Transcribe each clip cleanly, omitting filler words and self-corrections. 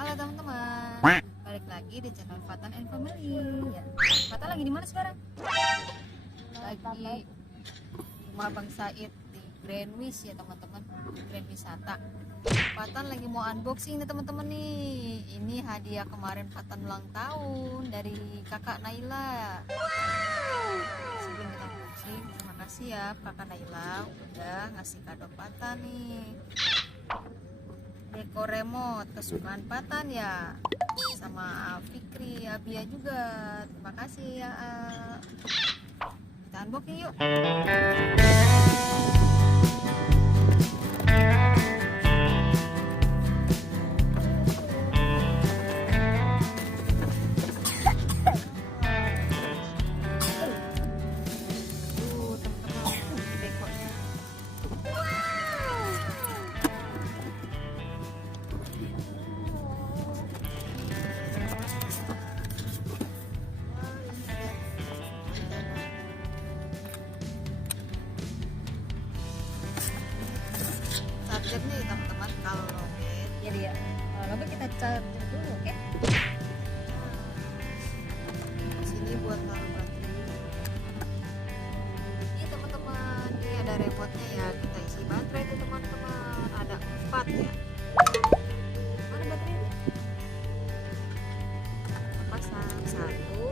Halo teman-teman, balik lagi di channel Fatan and Family. Ya, Fatan lagi di mana sekarang? Lagi rumah Bang Said di Grand Wish ya teman-teman, Grand Wisata. Fatan lagi mau unboxing nih teman-teman nih. Ini hadiah kemarin Fatan ulang tahun dari kakak Naila. Sebelum kita unboxing, terima kasih ya kakak Naila udah ngasih kado Fatan nih. Deko remote kesukaan Fatan ya, sama Fikri, Abia juga. Terima kasih ya. Kita unboxing yuk. Teman-teman, dekonya. Charger nih teman-teman, kalau lobet jadi ya kalau lobet kita charger dulu, oke? Sini buat taruh baterai. Ini teman-teman, ini ada remote-nya ya, kita isi baterai tuh teman-teman, ada 4 ya. Mana baterainya? Kita pasang 1 2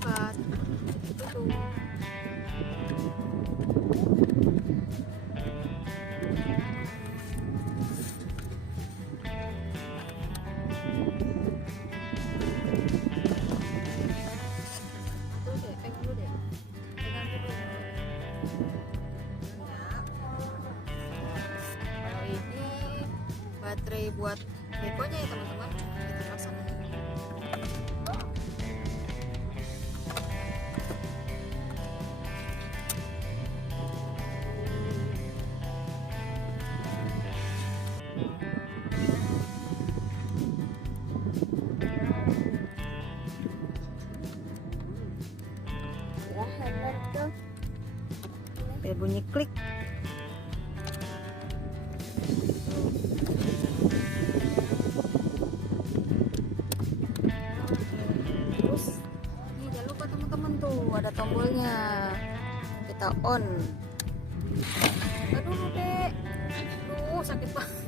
4 itu tuh. Tuh deh, pegang dulu deh. Pegang dulu. Ya. Kalau ini baterai buat dekonya ya teman-teman. Kita pasang ini. Ada bunyi klik. Terus ini jangan lupa teman-teman tuh ada tombolnya, kita on. Aduh dek, aduh sakit banget.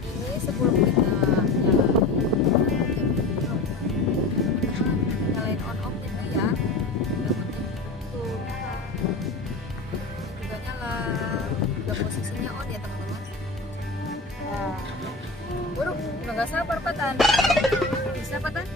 Ini sebelum kita nyalain on off itu ya, tuh juga nyala, udah posisinya on ya teman-teman. Nah, buruk, udah nggak sabar Fatan, bisa Fatan?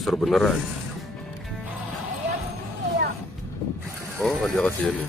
besar beneran. Oh, dia kasih ini.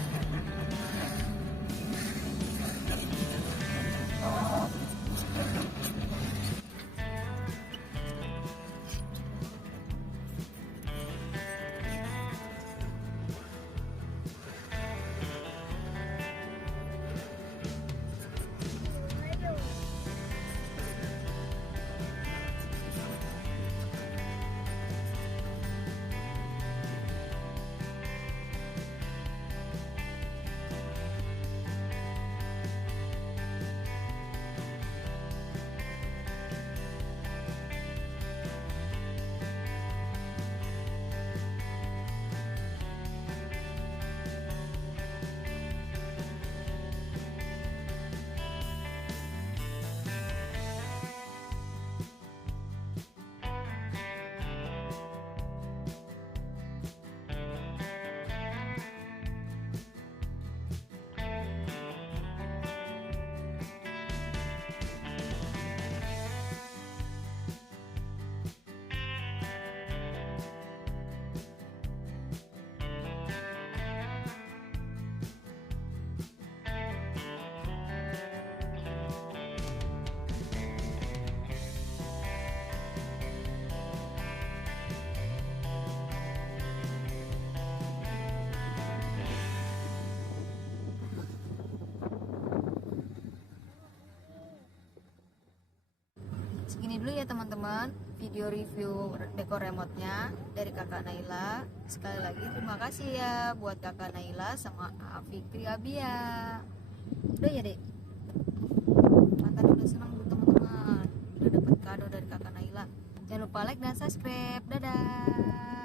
Segini dulu ya teman-teman video review dekor remote-nya dari kakak Naila. Sekali lagi terima kasih ya buat kakak Naila sama Fikri Abia. Udah ya dek, mantan udah senang tuh teman-teman, udah dapat kado dari kakak Naila. Jangan lupa like dan subscribe. Dadah.